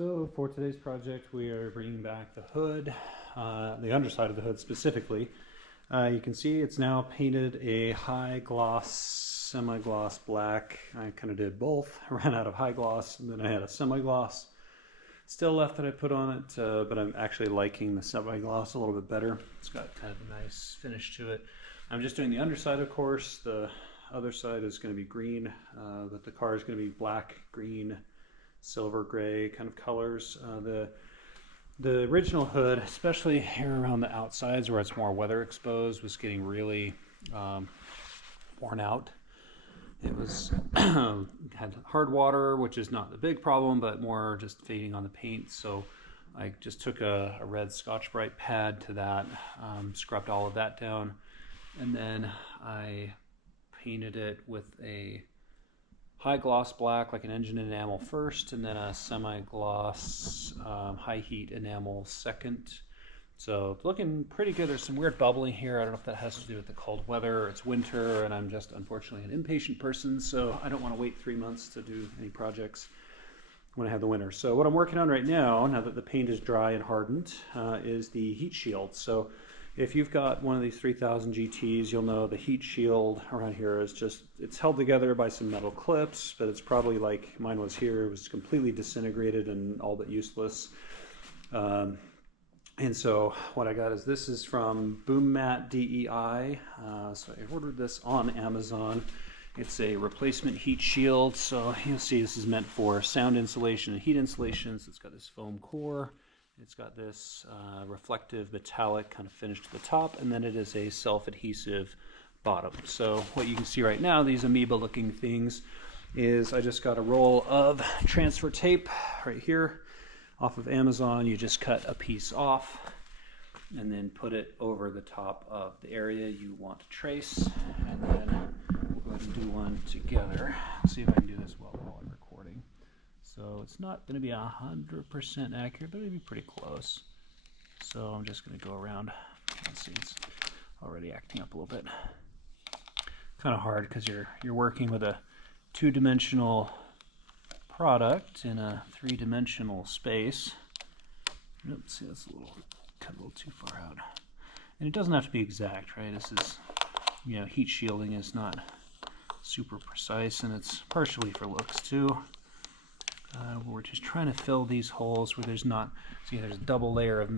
So for today's project, we are bringing back the hood, the underside of the hood specifically. You can see it's now painted a high gloss, semi-gloss black. I kind of did both. I ran out of high gloss and then I had a semi-gloss still left that I put on it, but I'm actually liking the semi-gloss a little bit better. It's got kind of a nice finish to it. I'm just doing the underside, of course. The other side is going to be green, but the car is going to be black, green, silver gray kind of colors. The original hood, especially here around the outsides where it's more weather exposed, was getting really worn out. It was had hard water, which is not the big problem, but more just fading on the paint. So I just took a red Scotch-Brite pad to that, scrubbed all of that down, and then I painted it with a high gloss black, like an engine enamel first, and then a semi-gloss high heat enamel second. So looking pretty good. There's some weird bubbling here. I don't know if that has to do with the cold weather or it's winter, and I'm just unfortunately an impatient person, so I don't want to wait 3 months to do any projects when I have the winter. So what I'm working on right now that the paint is dry and hardened, is the heat shield. So if you've got one of these 3000 GTs, you'll know the heat shield around here is just, it's held together by some metal clips, but it's probably like mine was here. It was completely disintegrated and all but useless. And so what I got is, this is from Boom Mat DEI. So I ordered this on Amazon. It's a replacement heat shield. So you'll see this is meant for sound insulation and heat insulation. So it's got this foam core. It's got this reflective metallic kind of finish to the top, and then it is a self-adhesive bottom. So what you can see right now, these amoeba looking things, is I just got a roll of transfer tape right here off of Amazon. You just cut a piece off and then put it over the top of the area you want to trace, and then we'll go ahead and do one together. Let's see if I can do this while I'm recording. So it's not going to be 100% accurate, but it'll be pretty close. So I'm just going to go around. Let's see, it's already acting up a little bit. Kind of hard because you're working with a two-dimensional product in a three-dimensional space. Oops, see, that's cut a little too far out. And it doesn't have to be exact, right? This is, heat shielding is not super precise, and it's partially for looks too. We're just trying to fill these holes where there's not. See, there's a double layer of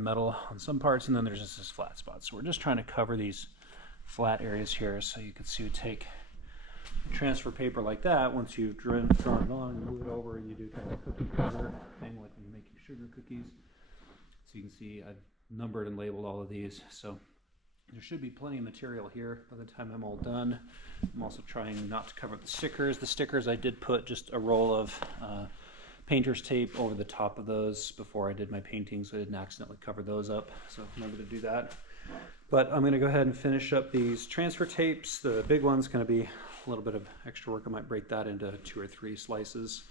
metal on some parts, and then there's just this flat spot. So we're just trying to cover these flat areas here. So you can see, we take transfer paper like that. Once you've drawn it on, you move it over, and you do kind of a cookie cutter thing like when you're making sugar cookies. So you can see I've numbered and labeled all of these. So there should be plenty of material here by the time I'm all done. I'm also trying not to cover up the stickers. The stickers, I did put just a roll of painter's tape over the top of those before I did my painting, so I didn't accidentally cover those up. So remember to do that. But I'm going to go ahead and finish up these transfer tapes. The big one's going to be a little bit of extra work. I might break that into 2 or 3 slices.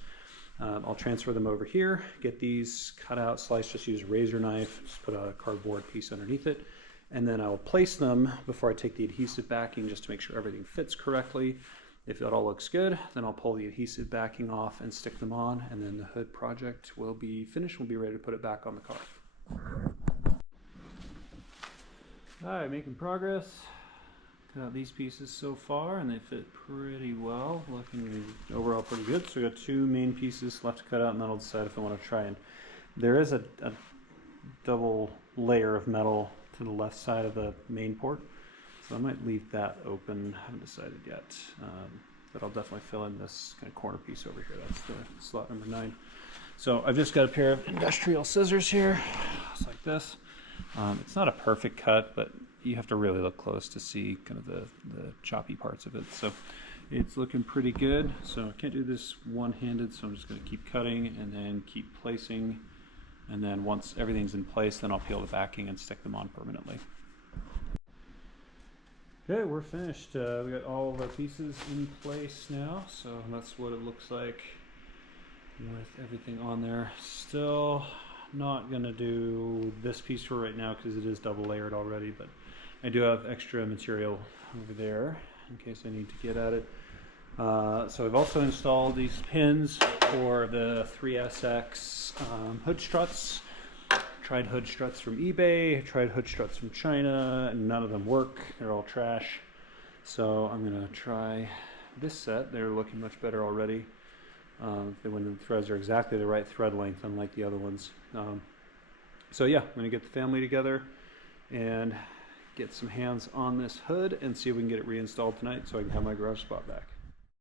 I'll transfer them over here, get these cut out, sliced, just use a razor knife, just put a cardboard piece underneath it. And then I'll place them before I take the adhesive backing, just to make sure everything fits correctly. If that all looks good, then I'll pull the adhesive backing off and stick them on, and then the hood project will be finished. We'll be ready to put it back on the car. All right, making progress. Cut out these pieces so far, and they fit pretty well. Looking overall pretty good. So we got 2 main pieces left to cut out, and then I'll decide if I want to try and. There is a double layer of metal to the left side of the main port, so I might leave that open. I haven't decided yet, but I'll definitely fill in this kind of corner piece over here. That's the slot number 9. So I've just got a pair of industrial scissors here, just like this. It's not a perfect cut, but you have to really look close to see kind of the choppy parts of it. So it's looking pretty good. So I can't do this one-handed, so I'm just going to keep cutting and then keep placing. And then once everything's in place, then I'll peel the backing and stick them on permanently. Okay, we're finished. We got all of our pieces in place now, so that's what it looks like with everything on there. Still not gonna do this piece for right now because it is double layered already, but I do have extra material over there in case I need to get at it. So I've also installed these pins for the 3SX hood struts. Tried hood struts from eBay, tried hood struts from China, and none of them work. They're all trash. So I'm going to try this set. They're looking much better already. When the threads are exactly the right thread length, unlike the other ones. So yeah, I'm going to get the family together and get some hands on this hood and see if we can get it reinstalled tonight so I can have my garage spot back.